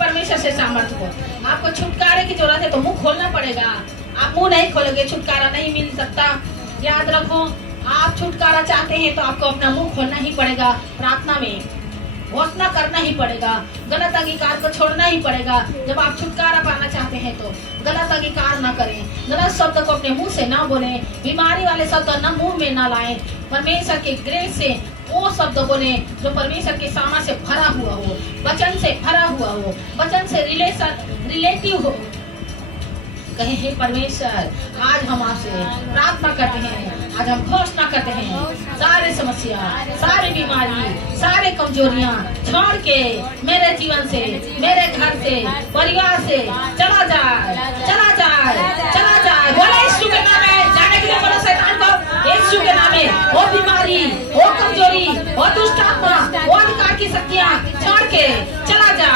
परमेश्वर से सामर्थ्य हो। आपको छुटकारे की जरूरत है तो मुंह खोलना पड़ेगा। आप मुंह नहीं खोलोगे छुटकारा नहीं मिल सकता। याद रखो, आप छुटकारा चाहते हैं तो आपको अपना मुंह खोलना ही पड़ेगा, प्रार्थना में घोषणा करना ही पड़ेगा, गलत अंगीकार को छोड़ना ही पड़ेगा। जब आप छुटकारा पाना चाहते हैं तो गलत अंगीकार ना करें, गलत शब्द को अपने मुंह से ना बोले, बीमारी वाले शब्द ना मुंह में ना लाएं। परमेश्वर के ग्रेस से वो शब्द बोले जो परमेश्वर के सामा से भरा हुआ हो, वचन से भरा हुआ हो, वचन से रिलेटिव हो। कहे हे परमेश्वर, आज हम आपसे प्रार्थना करते हैं, आज हम घोषणा करते हैं, सारे समस्या, सारी बीमारी, सारे कमजोरियां छोड़ के मेरे जीवन से, मेरे घर से, परिवार से चला जाए, चला जाए, चला जाए। बोले यीशु के नाम में जाने के लिए बोलो शैतान को, यीशु के नाम में वो बीमारी, वो कमजोरी, वो दुष्ट आत्मा, वो अधिकार की शक्तियां छोड़ के चला जा,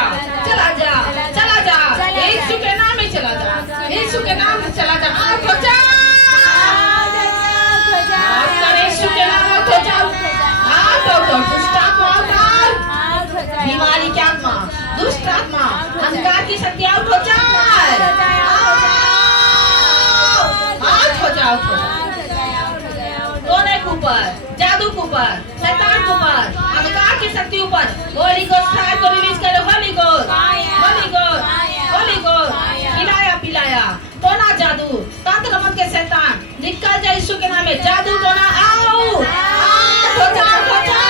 चला जा, चला जा। यीशु के नाम में चला जा, यीशु के नाम से चला जा। आप हो जाओ, यीशु के नाम में हो जाओ। आप हो जाओ, दुष्ट आत्मा उतार, बीमारी की आत्मा, दुष्ट आत्मा, अंधकार की शक्ति आउट हो जाए, आउट हो जाओ, सोने के ऊपर, जादू के ऊपर, शैतान के ऊपर, अंधकार की शक्ति ऊपर। होली गोस्ट फायर को रिलीज करो, Holi ghost, Holi ghost, Holi ghost. पिलाया पिलाया टोना जादू, तंत्र मंत्र के शैतान निकल जाए यीशु के नाम में। जादू टोना आओ, हो जाओ, हो जाओ।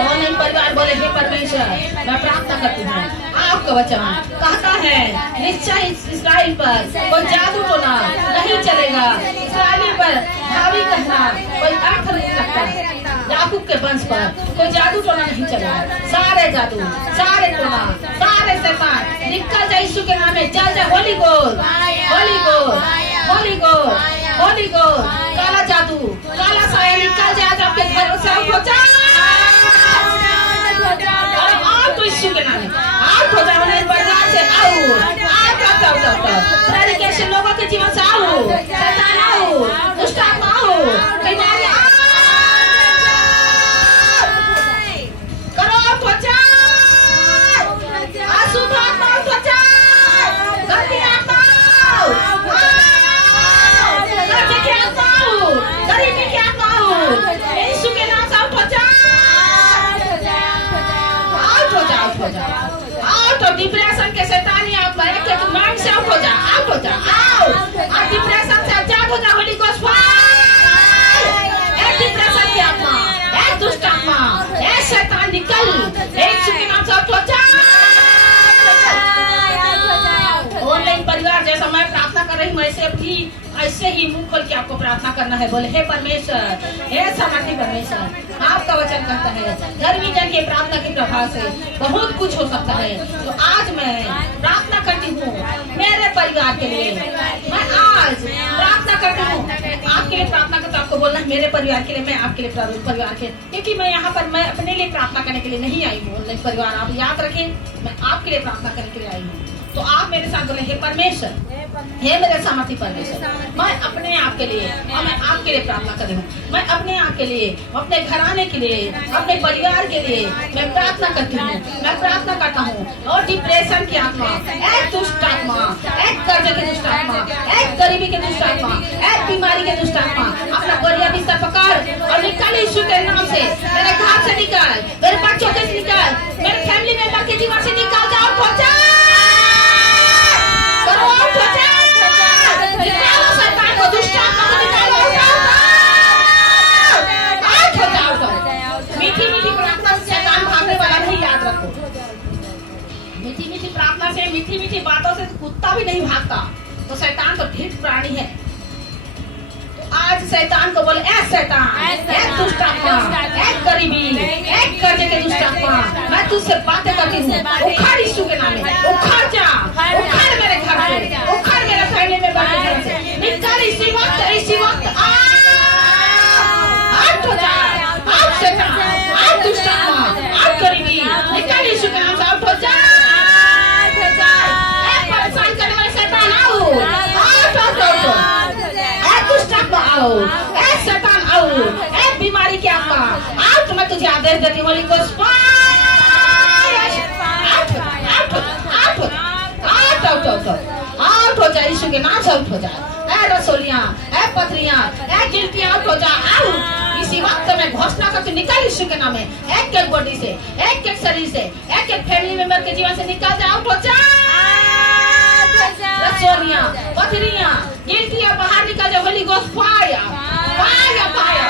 ऑनलाइन परिवार बोले हे परमेश्वर, मैं प्रार्थना करती हूँ, आपका वचन कहता है निश्चय इस्राएल पर कोई जादू टोना नहीं चलेगा, इस्राएली पर हावी कहना कोई अर्थ नहीं रखता। याकूब के वंश पर कोई जादू टोना नहीं चलेगा। सारे जादू, सारे टोना, सारे शैतान निकल जाए यीशु के नाम में। चल जा, Holi ghost, Holi ghost, Holi ghost, Holi ghost. काला जादू, काला साया निकल जाए आज आपके घर से, हो जाए। आप यीशु के नाम में आप हो जाओ, परिवार से आओ, प्रेडिकेशन लोगों के जीवन से आओ, शैतान आओ, दुष्ट आत्मा आओ, बीमारी आओ, करो हो जाए, अशुद्ध आत्मा हो जाए, गंदी आत्मा आओ, कर्जे की आत्मा आओ, गरीबी की आत्मा आओ, यीशु के नाम से आउट हो जाए, आउट हो जाओ, हो जाओ। आउट ऑफ डिप्रेशन के शैतानी आत्मा, एक माइंड से आउट हो जा, आउट हो जा, आउट। और डिप्रेशन से आजाद हो जा, होली गोस्ट फायर। एक डिप्रेशन की आत्मा, एक दुष्ट आत्मा, एक शैतान निकल, यीशु के नाम से आउट हो जा। ऑनलाइन परिवार जैसा मैं प्रार्थना कर रही हूँ ऐसे ही मुंह खोल के आपको प्रार्थना करना है। बोले हे परमेश्वर, हे सामर्थी परमेश्वर, आपका वचन कहता है धर्मी जन के प्रार्थना के प्रभाव से बहुत कुछ हो सकता है। तो आज मैं प्रार्थना करती हूँ मेरे परिवार के लिए, मैं आज प्रार्थना करती हूँ आपके लिए। प्रार्थना करते आपको बोलना है मेरे परिवार के लिए, मैं आपके लिए परिवार के, क्योंकि मैं यहाँ पर मैं अपने लिए प्रार्थना करने के लिए नहीं आई हूँ। ऑनलाइन परिवार आप याद रखें, मैं आपके लिए प्रार्थना करने के लिए आई हूँ। तो आप मेरे साथ बोले हे परमेश्वर, हे मेरे सामर्थी परमेश्वर, मैं अपने आप के लिए और मैं आपके लिए प्रार्थना कर रही हूँ। मैं अपने आप के लिए, अपने घराने के लिए, अपने परिवार के लिए मैं प्रार्थना करती हूँ, मैं प्रार्थना करता हूँ। और डिप्रेशन की आत्मा, एक दुष्ट आत्मा, एक कर्ज की दुष्ट आत्मा, एक गरीबी की दुष्ट आत्मा, एक बीमारी की दुष्ट आत्मा, अपना गोरिया बिस्तर पकड़ और निकाल यीशु के नाम से। मेरे घर से निकाल, मेरे बच्चों से निकाल, मेरे फैमिली मेंबर के जीवन से निकाल जाओ, हो जाए, निकालो शैतान को, दुष्ट आत्मा को निकालो, आउट हो जाओ। मीठी मीठी प्रार्थना से शैतान भागने वाला नहीं, याद रखो। मीठी मीठी प्रार्थना से, मीठी मीठी बातों से कुत्ता भी नहीं भागता, तो शैतान तो ढीठ प्राणी है। तो आज शैतान को बोले ए शैतान, एक दुष्ट आत्मा, एक गरीबी, एक कर्जे के दुष्ट आत्मा, मैं तुझसे बातें करती हूँ, उखाड़ यीशु के नाम में, उखाड़ जा, उखाड़ मेरे घर से, उखाड़ मेरे फैमिली में बातें घर से, निकाल इसी वक्त, इसी वक्त आउट हो जा, आउट शैतान, आउट दुष्ट आत्मा, आउट गरीबी, निकाल यीशु के नाम से आउट हो जा। एक परेशान करने वाले शैतान आओ, आउट आउट आउट, एक दुष्ट आत्मा आओ, एक शैतान आओ, एक बीमारी की आत्मा आउट। मैं तुझे आदेश देती हूँ, होली गोस्ट आउट हो जाए, यीशु के नाम से आउट हो जाए। ए रसोलियां, ए पथरियां, ए गिल्टियां आउट हो जाए, आउट। इसी वक्त में घोषणा करती निकल यीशु के नाम में, एक एक बॉडी से, एक एक शरीर से, एक एक फैमिली मेंबर के जीवन से निकल जाए, आउट हो जाए। रसोलियां, पथरियां, गिल्टियां बाहर निकल जाए, holy ghost fire fire fire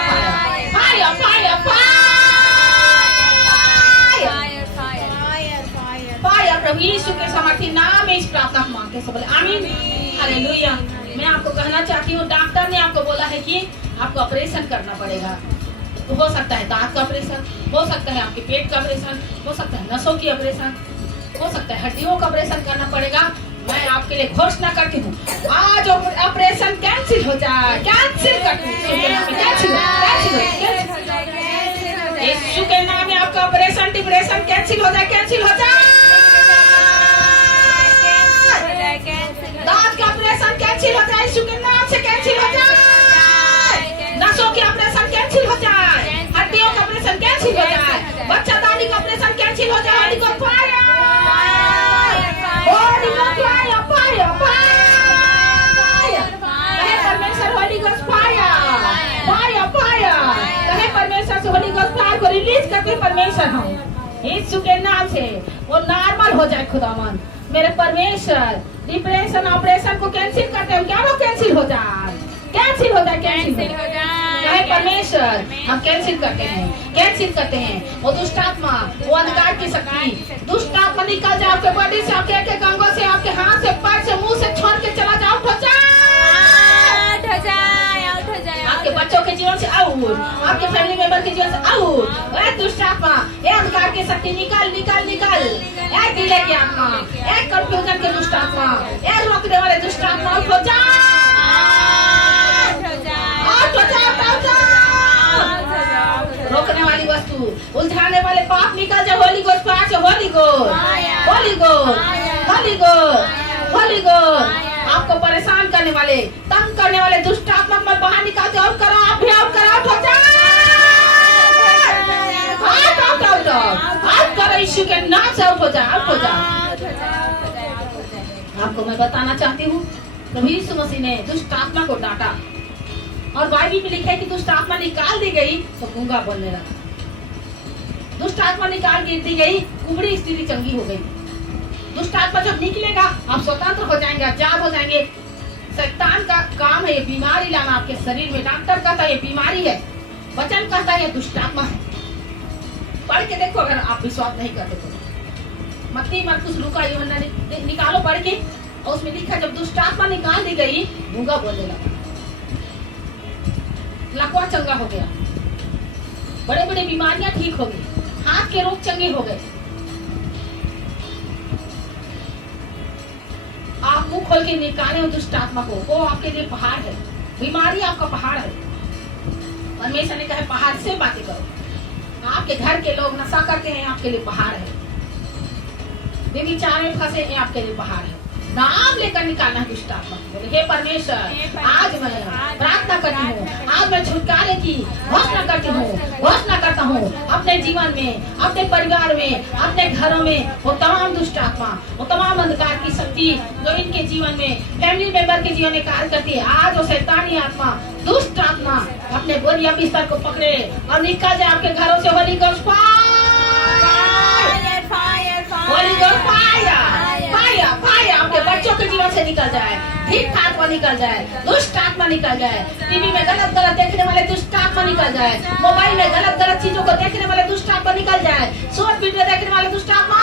fire fire fire fire. प्रभु यीशु के सामर्थी नाम में इस प्रार्थना को मांगते हैं, बोले आमीन, हालेलुया। मैं आपको कहना चाहती हूँ, डॉक्टर ने आपको बोला है कि आपको ऑपरेशन करना पड़ेगा। तो हो सकता है दांत का ऑपरेशन, हो सकता है आपके पेट का ऑपरेशन, हो सकता है नसों की ऑपरेशन, हो सकता है हड्डियों का ऑपरेशन करना पड़ेगा। मैं आपके लिए घोषणा करती हूँ, आज ऑपरेशन कैंसिल हो जाए, कैंसिल करती हूँ, यीशु के नाम में आपका ऑपरेशन डिप्रेशन कैंसिल हो जाए, कैंसिल हो जाए। दांत का ऑपरेशन कैंसिल हो जाए, यीशु के नाम से कैंसिल हो जाए। नसों के ऑपरेशन कैंसिल हो जाए, हड्डियों का ऑपरेशन कैंसिल हो जाए, बच्चादानी का ऑपरेशन कैंसिल हो जाए। Holy ghost fire, holy ghost fire fire fire. कहे परमेश्वर Holi ghost fire fire fire. कहे परमेश्वर से होली गोस्ट फायर को रिलीज करते परमेश्वर हम यीशु के नाम से वो नॉर्मल हो जाए। खुदावन मेरे परमेश्वर डिप्रेशन ऑपरेशन को कैंसिल करते हैं, क्या वो कैंसिल हो जाए, कैंसिल हो जाए, कैंसिल हो जाए। कहे परमेश्वर हम कैंसिल करते हैं, कैंसिल करते हैं। वो दुष्ट आत्मा, वो अंधकार की शक्ति, दुष्ट आत्मा निकल जाए आपके बॉडी से, आपके एक एक अंगों से, आपके हाथ से, पैर से, मुंह से छोड़ के चला जाओ, हो जाए, आपके बच्चों के जीवन से आउट, आपके फैमिली मेंबर के जीवन से आउट। ए दुष्ट आत्मा, ए अंधकार की शक्ति निकल निकल निकल। ए डिले की आत्मा, ए कंफ्यूजन के दुष्ट आत्मा, ए रोकने वाले दुष्ट आत्मा आउट हो जाए, आउट हो जाए, आउट हो जाए। रोकने वाली वस्तु, उलझाने वाले पाप निकल जाए। होली गोस्ट फायर से, Holi ghost, Holi ghost, Holi ghost, Holi ghost. आपको परेशान करने वाले, तंग करने वाले दुष्ट आत्मा को बाहर निकालते, आउट करो, आप भी आउट करो, आउट हो जाए, आउट आउट आउट आउट करो, यीशु के नाम से आउट हो जाए, आउट हो जाए। आपको मैं बताना चाहती हूँ, प्रभु यीशु मसीह ने दुष्ट आत्मा को डांटा और बाइबल में लिखा है कि दुष्ट आत्मा निकाल दी गई तो गूंगा बोलने लगा। दुष्ट आत्मा निकाल दी गई, कुबड़ी स्त्री चंगी हो गई। दुष्ट आत्मा जब निकलेगा आप स्वतंत्र हो जाएंगे, आजाद हो जाएंगे। शैतान का काम है ये बीमारी लाना आपके शरीर में। डॉक्टर कहता है ये बीमारी है, वचन कहता है ये दुष्ट आत्मा है। पढ़ के देखो, अगर आप विश्वास नहीं करते तो मत्ती मरकुस लूका यूहन्ना निकालो पढ़ के, और उसमें लिखा जब दुष्ट आत्मा निकाल दी गई गूंगा बोलने लगा, लकवा चंगा हो गया, बड़े बड़े बीमारियां ठीक हो गई, हाथ के रोग चंगे हो गए। आप मुंह खोल के निकाले दुष्ट आत्मा को, वो आपके लिए पहाड़ है, बीमारी आपका पहाड़ है। परमेश्वर ने कहा पहाड़ से बातें करो। आपके घर के लोग नशा करते हैं, आपके लिए पहाड़ है। व्यभिचार में फंसे हैं, आपके लिए पहाड़ है। नाम लेकर निकालना है दुष्ट आत्मा। बोले हे परमेश्वर, आज मैं प्रार्थना करती हूँ, आज मैं छुटकारे की घोषणा करती हूँ, घोषणा करता हूँ अपने जीवन में, अपने परिवार में, अपने घरों में वो तमाम दुष्ट आत्मा, वो तमाम अंधकार की शक्ति जो इनके जीवन में, फैमिली मेंबर के जीवन में कार्य करती है, आज वो शैतानी आत्मा, दुष्ट आत्मा अपने बोरिया बिस्तर को पकड़े और निकल जाए आपके घरों से। Holi ghost Holi ghost fire fire fire आपके बच्चों के जीवन से निकल जाए, ठीक आत्मा निकल जाए, दुष्ट आत्मा निकल जाए, टीवी में गलत गलत देखने वाले दुष्ट आत्मा निकल जाए, मोबाइल में गलत गलत चीजों को देखने वाले दुष्ट आत्मा निकल जाए, शॉर्ट वीडियो देखने वाले दुष्ट आत्मा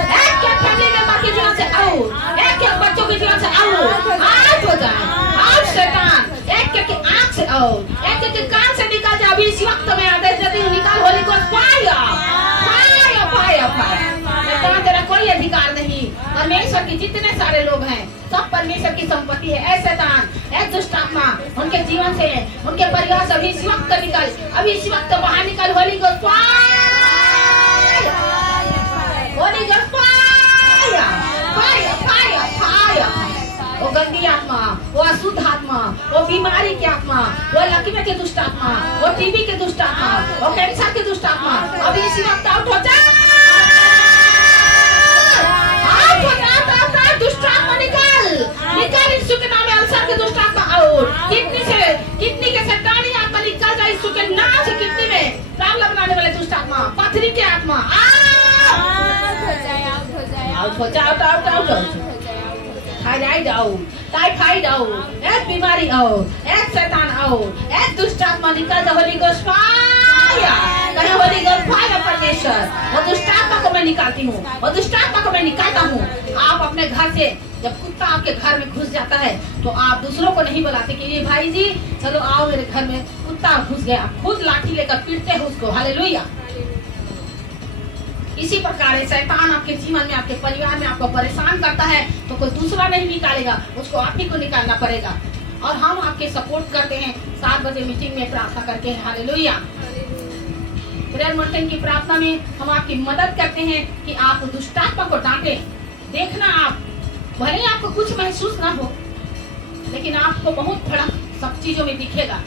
एक एक फैमिली मेंबर के जीवन से आउट, एक एक बच्चों के जीवन से आउट हो जाए, आउट शैतान, एक एक आंख से आउट, एक एक कान से निकल जाए। अभी इस वक्त में आदेश देती हूँ, निकाल Holi ghost fire fire fire. शैतान तेरा कोई अधिकार नहीं। परमेश्वर के जितने सारे लोग हैं सब परमेश्वर की संपत्ति है। ऐ शैतान, ऐ दुष्ट आत्मा, उनके जीवन से, उनके परिवार से अभी इस वक्त निकल, अभी इस वक्त बाहर निकल। Holi ghost fire holy ghost fire fire fire fire. वो गंदी आत्मा, वो अशुद्ध आत्मा, वो बीमारी की आत्मा, वो लकवे के दुष्ट आत्मा आत्मा, वो टीबी के दुष्ट आत्मा, वो कैंसर के दुष्ट आत्मा अभी इसी वक्त आउट हो जा, आउट हो जा, दुष्ट आत्मा निकाल, निकाल यीशु के नाम में। अल्सर के दुष्ट आत्मा आउट, किडनी से, किडनी के शैतानी आत्मा निकल जाए यीशु के नाम से। किडनी में प्रॉब्लम बनाने वाले दुष्ट आत्मा, पथरी के आत्मा आउट हो जा, आउट आउट आउट। थायराइड आओ, टाइफाइड आओ, एक बीमारी आओ, एक शैतान आओ, एक दुष्ट आत्मा निकल जा। होली गोस्ट फायर, कहे होली गोस्ट फायर परमेश्वर, वो दुष्ट आत्मा को मैं निकालती हूँ, वो दुष्ट आत्मा को मैं निकालता हूँ। आप अपने घर से जब कुत्ता आपके घर में घुस जाता है तो आप दूसरों को नहीं बुलाते कि ये भाई जी चलो आओ मेरे घर में कुत्ता घुस गया, खुद लाठी लेकर पीटते हैं उसको। हालेलुया। इसी प्रकार शैतान आपके जीवन में, आपके परिवार में आपको परेशान करता है तो कोई दूसरा नहीं निकालेगा, उसको आप ही को निकालना पड़ेगा। और हम आपके सपोर्ट करते हैं 7 बजे मीटिंग में प्रार्थना करके। हालेलुया। प्रेयर माउंटेन की प्रार्थना में हम आपकी मदद करते हैं कि आप दुष्टात्मा को डांटे। देखना, आप भले ही आपको कुछ महसूस ना हो लेकिन आपको बहुत बड़ा सब चीजों में दिखेगा,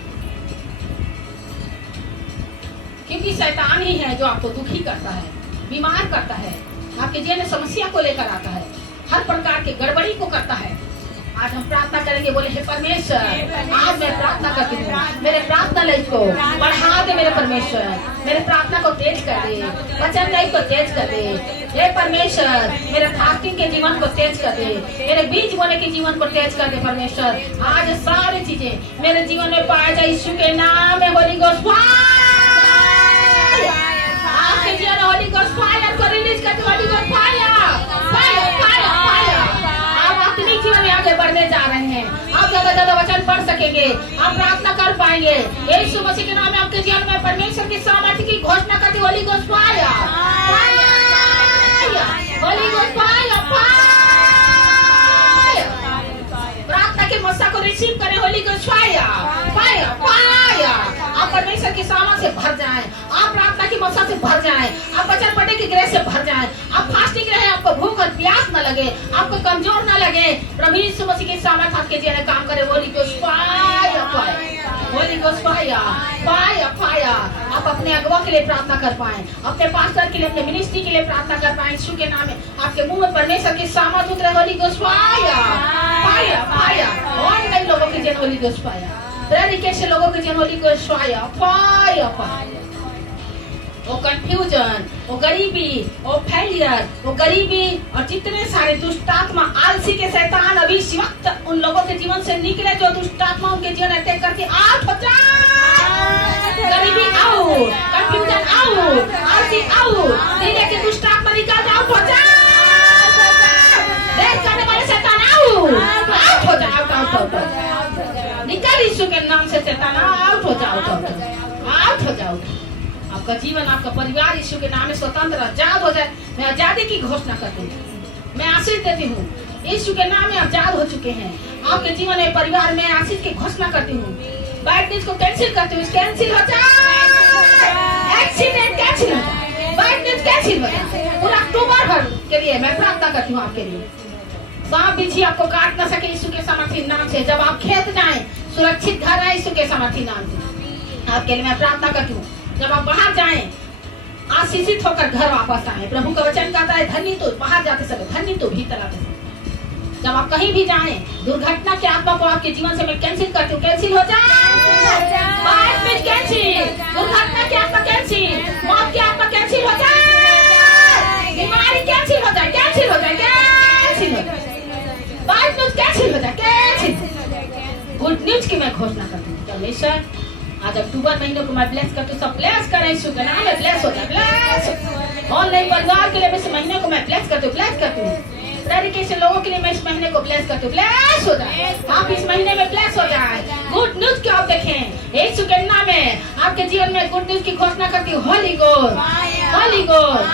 क्योंकि शैतान ही है जो आपको दुखी करता है, बीमार करता है, आपके जीवन में समस्या को लेकर आता है, हर प्रकार के गड़बड़ी को करता है। आज हम प्रार्थना करेंगे, बोले हे परमेश्वर आज मैं प्रार्थना करती हूँ, मेरे प्रार्थना लाइफ को बढ़ा दे मेरे परमेश्वर, मेरे प्रार्थना को तेज कर दे, वचन लाइफ को तेज कर दे। हे परमेश्वर मेरे फास्टिंग के जीवन को तेज कर दे, मेरे बीज बोने के जीवन को तेज कर दे परमेश्वर। आज सारी चीजें मेरे जीवन में पाया जाए यीशु के नाम में। होली गोस्ट फायर, आपके जीवन में होली गोस्ट फायर को रिलीज कर दे। Holy ghost fire, fire fire fire. आत्मिक जीवन में आगे बढ़ने जा रहे हैं, आप ज्यादा वचन पढ़ सकेंगे, आप प्रार्थना कर पाएंगे। यीशु मसीह के नाम में आपके जीवन में परमेश्वर की सामर्थ्य की घोषणा करती। Holi ghost fire, holy ghost fire, प्रार्थना के मौका को रिसीव करें। Holi ghost fire, fire fire. आप परमेश्वर की सामर्थ्य से भर जाएं, आप प्रार्थना की मौका से भर जाएं, आप वचन पढ़ने की ग्रेस से भर जाएं, आप फास्टिंग रहे, आपको भूख और प्यास न लगे, आपको कमजोर न लगे। प्रभु यीशु मसीह की सामर्थ्य आपके जीवन में काम करे। Holi ghost fire, holy ghost fire, fire fire. आप अपने अगुवा के लिए प्रार्थना कर पाए, अपने पास्टर के लिए, अपने मिनिस्ट्री के लिए प्रार्थना कर पाए। यीशु के नाम में आपके मुंह में परमेश्वर की सामर्थ्य उतरे। Holi ghost fire, fire fire. Online लोगों के जीवन होली गोस्ट फायर, प्रेरिकेशन लोगों के जीवन Holi ghost fire, fire fire. वो कंफ्यूजन, वो गरीबी, वो फेलियर, वो गरीबी और जितने सारे दुष्टात्मा, आलसी के शैतान अभी इस वक्त उन लोगों के जीवन से निकले जो दुष्टात्मा उनके जीवन अटैक करके आउट हो जाए। गरीबी आउट, कंफ्यूजन आउट, आलसी आउट, दिले की दुष्टात्मा निकाल आउट हो जाए। देख करने वाले शैतान आउट, आउट हो जाए, आउट आउट आउट। निकाल यीशु के नाम से शैतान आउट हो जाओ, आउट हो जाओ। आपका जीवन, आपका परिवार यीशु के नाम में स्वतंत्र आजाद हो जाए। मैं आजादी की घोषणा करती हूँ, मैं आशीष देती हूँ। यीशु के नाम में आजाद हो चुके हैं आपके जीवन में, परिवार में आशीष की घोषणा करती हूँ। बैड न्यूज को कैंसिल करती हूँ, कैंसिल हो जाए, एक्सीडेंट कैंसिल हो जाए, बैड न्यूज कैंसिल हो जाए। पूरा अक्टूबर भर के लिए मैं प्रार्थना करती हूँ आपके लिए। सांप बिच्छी आपको काट न सके यीशु के सामर्थी नाम से। जब आप खेत जाएं, सुरक्षित घर आए यीशु के सामर्थी नाम से। आपके लिए मैं प्रार्थना करती हूँ। जब आप बाहर जाएं, आशीषित होकर घर वापस आए। प्रभु का वचन कहता है धन्य तो बाहर जाते समय, धन्य तो भीतर आते समय। जब आप कहीं भी जाएं, दुर्घटना की आत्मा को आपके जीवन से मैं कैंसिल करती हूँ, कैंसिल हो जाए, कैंसिल, दुर्घटना की आत्मा कैंसिल, मौत की आत्मा कैंसिल हो जाए, बीमारी कैंसिल हो जाए, कैंसिल हो जाए, कैंसिल हो जाए, बैड न्यूज कैंसिल हो जाए, कैंसिल। गुड न्यूज की मैं घोषणा करती हूँ। परमेश्वर आज अक्टूबर महीने को मैं ब्लेस करती हूँ, सब ब्लेस करें यीशु के नाम में, ब्लेस हो जाए, ब्लेस। ऑनलाइन परिवार के लिए मैं इस महीने को मैं ब्लेस करती हूँ, ब्लेस करती हूँ। डेडिकेशन लोगों के लिए मैं इस महीने को ब्लेस करती हूँ, ब्लेस हो जाए। आप इस महीने में ब्लेस हो जाए। गुड न्यूज की आप देखें यीशु के नाम में, आपके जीवन में गुड न्यूज की घोषणा करती हूँ। Holi ghost, Holi ghost,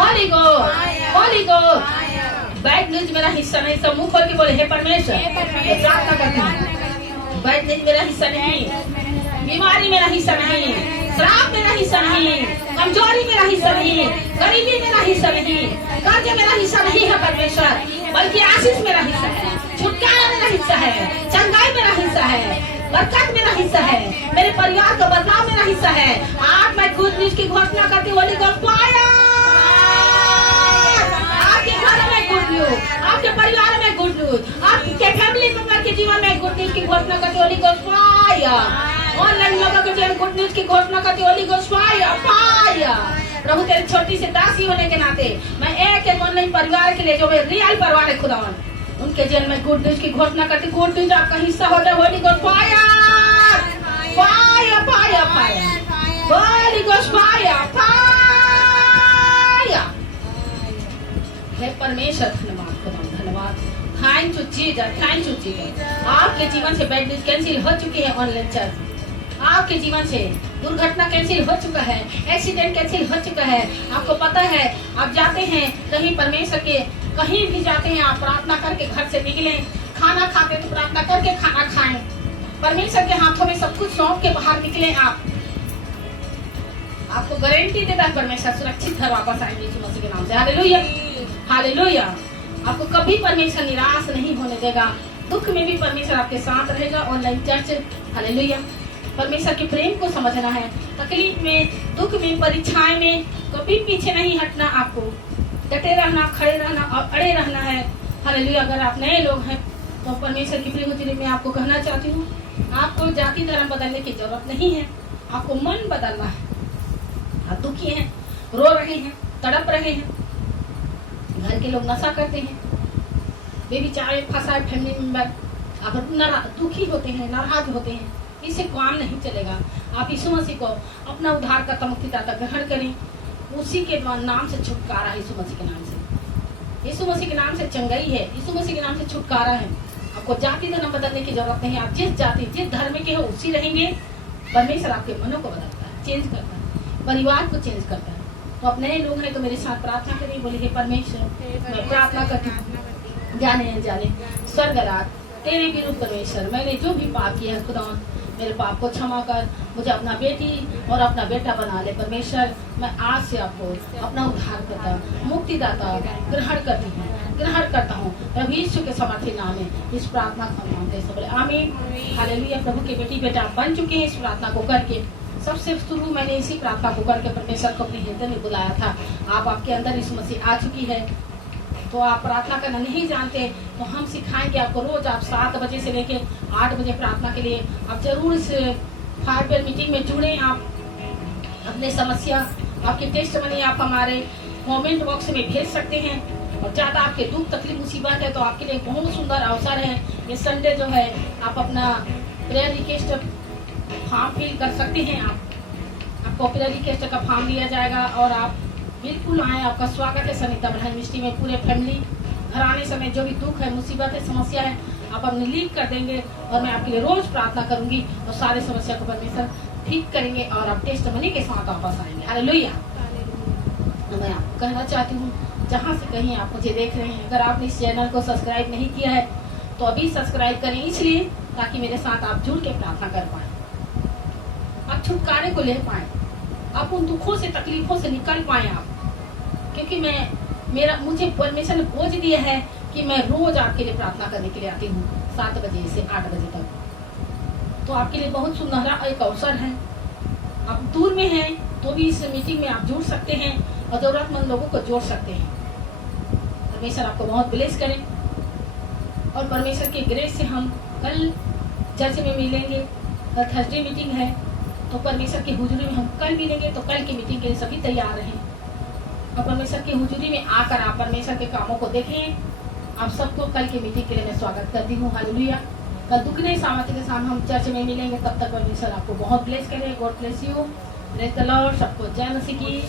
Holi ghost, Holi ghost. Bad news मेरा हिस्सा नहीं। सब मुंह खोल के बोले हे परमेश्वर, प्रार्थना करती हूँ। बैड न्यूज मेरा हिस्सा नहीं, बीमारी मेरा हिस्सा नहीं, श्राप मेरा हिस्सा नहीं, कमजोरी मेरा हिस्सा नहीं, गरीबी मेरा हिस्सा नहीं, कर्ज मेरा हिस्सा नहीं है परमेश्वर, बल्कि आशीष मेरा हिस्सा है, छुटकारा मेरा मेरा हिस्सा है, चंगाई मेरा हिस्सा है, बरकत मेरा हिस्सा है, मेरे परिवार का बदलाव मेरा हिस्सा है। आज मैं गुड न्यूज की घोषणा करती हूँ, होली गोस्ट फायर। आपके घर में गुड न्यूज, आपके परिवार में गुड न्यूज, आपके फैमिली मेंबर के जीवन में गुड न्यूज की घोषणा करती हूँ, होली गोस्ट फायर। ऑनलाइन लोगों के जीवन गुड न्यूज की घोषणा करती हूँ, होली गोस्ट फायर फायर। प्रभु तेरी छोटी सी दासी होने के नाते मैं एक ऑनलाइन परिवार के लिए जो मेरे रियल परिवार है खुदावन, उनके जीवन में गुड न्यूज की घोषणा करती, गुड न्यूज आपका हिस्सा हो जाए। Holy ghost fire fire fire fire, holy ghost fire fire. हे परमेश्वर धन्यवाद खुदावन, धन्यवाद। Thank you Jesus, thank you Jesus. आपके जीवन से बैड न्यूज कैंसिल हो चुकी है। ऑनलाइन चर्च आपके जीवन से दुर्घटना कैंसिल हो चुका है, एक्सीडेंट कैंसिल हो चुका है। आपको पता है आप जाते हैं कहीं परमेश्वर के, कहीं भी जाते हैं आप प्रार्थना करके घर से निकले, खाना खाते तो प्रार्थना करके खाना खाएं, परमेश्वर के हाथों में सब कुछ सौंप के बाहर निकले आप, आपको गारंटी देता है परमेश्वर सुरक्षित घर वापस आएंगे यीशु मसीह के नाम से। Hallelujah hallelujah. आपको कभी परमेश्वर निराश नहीं होने देगा, दुख में भी परमेश्वर आपके साथ रहेगा। Online church hallelujah. परमेश्वर के प्रेम को समझना है, तकलीफ में, दुख में, परीक्षाएं में कभी पीछे नहीं हटना, आपको डटे रहना, खड़े रहना और अड़े रहना है। हालेलुया। अगर आप नए लोग हैं तो परमेश्वर की प्रिय हुजूरी में आपको कहना चाहती हूँ, आपको जाति धर्म बदलने की जरूरत नहीं है, आपको मन बदलना है। आप दुखी हैं, रो रहे हैं, तड़प रहे हैं, घर के लोग नशा करते हैं, बेबीचारे फंसाए फैमिली मेंबर, आप दुखी होते हैं, नाराज होते हैं, इससे काम नहीं चलेगा। आप यीशु मसीह को अपना उद्धारकर्ता मुक्तिदाता ग्रहण करें, उसी के नाम से छुटकारा है। यीशु मसीह के नाम से, यीशु मसीह के नाम से चंगाई है, यीशु मसीह के नाम से छुटकारा है। आपको जाति धर्म बदलने की जरूरत नहीं है। आप जिस जाति जिस धर्म के हो उसी रहेंगे। परमेश्वर आपके मनों को बदलता है, चेंज करता है, परिवार को चेंज करता है। तो आप नए लोग हैं तो मेरे साथ प्रार्थना करिए, बोलिए परमेश्वर मैं प्रार्थना करती हूँ, जाने जाने स्वर्गराज तेरे विरुद्ध परमेश्वर मैंने जो भी पाप किया है खुदा मेरे पाप को क्षमा कर, मुझे अपना बेटी और अपना बेटा बना ले। परमेश्वर मैं आज से आपको अपना उद्धार करता मुक्तिदाता ग्रहण करता हूँ प्रभु यीशु के समर्थी नाम में इस प्रार्थना को मांगते हैं। बोले आमीन हालेलुया। प्रभु के बेटी बेटा बन चुके हैं इस प्रार्थना को करके। सबसे शुरू मैंने इसी प्रार्थना को करके परमेश्वर को अपने हृदय में बुलाया था। आप आपके अंदर यीशु मसीह आ चुकी है, तो आप प्रार्थना करना नहीं जानते तो हम सिखाएंगे आपको। रोज आप 7 बजे से लेके 8 बजे प्रार्थना के लिए आप जरूर इस फाइबर मीटिंग में जुड़े। आप अपने समस्या, आपकी टेस्टमनी आप हमारे कमेंट बॉक्स में भेज सकते हैं। और ज़्यादा आपके दुख तकलीफ मुसीबत है तो आपके लिए बहुत सुंदर अवसर है। ये संडे जो है आप अपना प्रेयर रिक्वेस्ट फॉर्म फिल कर सकते हैं। आपको प्रेयर रिक्वेस्ट का फॉर्म दिया जाएगा और आप बिल्कुल आए। आपका स्वागत है सनिता बहन मिस्ट्री में। पूरे फैमिली घर आने समय जो भी दुख है, मुसीबत है, समस्या है, आप अपने लिख कर देंगे और मैं आपके लिए रोज प्रार्थना करूंगी और सारे समस्या को परमेश्वर ठीक करेंगे और आप टेस्टमनी के साथ वापस आएंगे। हालेलुया। मैं आपको कहना चाहती हूँ, जहाँ से कहीं आप मुझे देख रहे हैं, अगर आपने इस चैनल को सब्सक्राइब नहीं किया है तो अभी सब्सक्राइब करें, इसलिए ताकि मेरे साथ आप जुड़ के प्रार्थना कर पाए, आप छुटकारे को ले पाए, आप उन दुखों से तकलीफों से निकल पाए आप। क्योंकि मुझे परमेश्वर ने बोझ दिया है कि मैं रोज आपके लिए प्रार्थना करने के लिए आती हूँ 7 बजे से 8 बजे तक। तो आपके लिए बहुत सुनहरा एक अवसर है। आप दूर में हैं तो भी इस मीटिंग में आप जुड़ सकते हैं और जरूरतमंद लोगों को जोड़ सकते हैं। परमेश्वर आपको बहुत ब्लेस करें और परमेश्वर की ग्रेस से हम कल चर्च में मिलेंगे। कल थर्सडे मीटिंग है तो परमेश्वर की हुजूरी में हम कल मिलेंगे। तो कल की मीटिंग के लिए सभी तैयार रहें और परमेश्वर की हुजूरी में आकर आप परमेश्वर के कामों को देखें। आप सबको कल की मीटिंग के लिए मैं स्वागत करती हूँ। हालेलुया। कल दुगने सामर्थ्य के साथ हम चर्च में मिलेंगे। तब तक परमेश्वर आपको बहुत ब्लेस करे। God bless you. Praise the Lord. सबको जय मसीह की।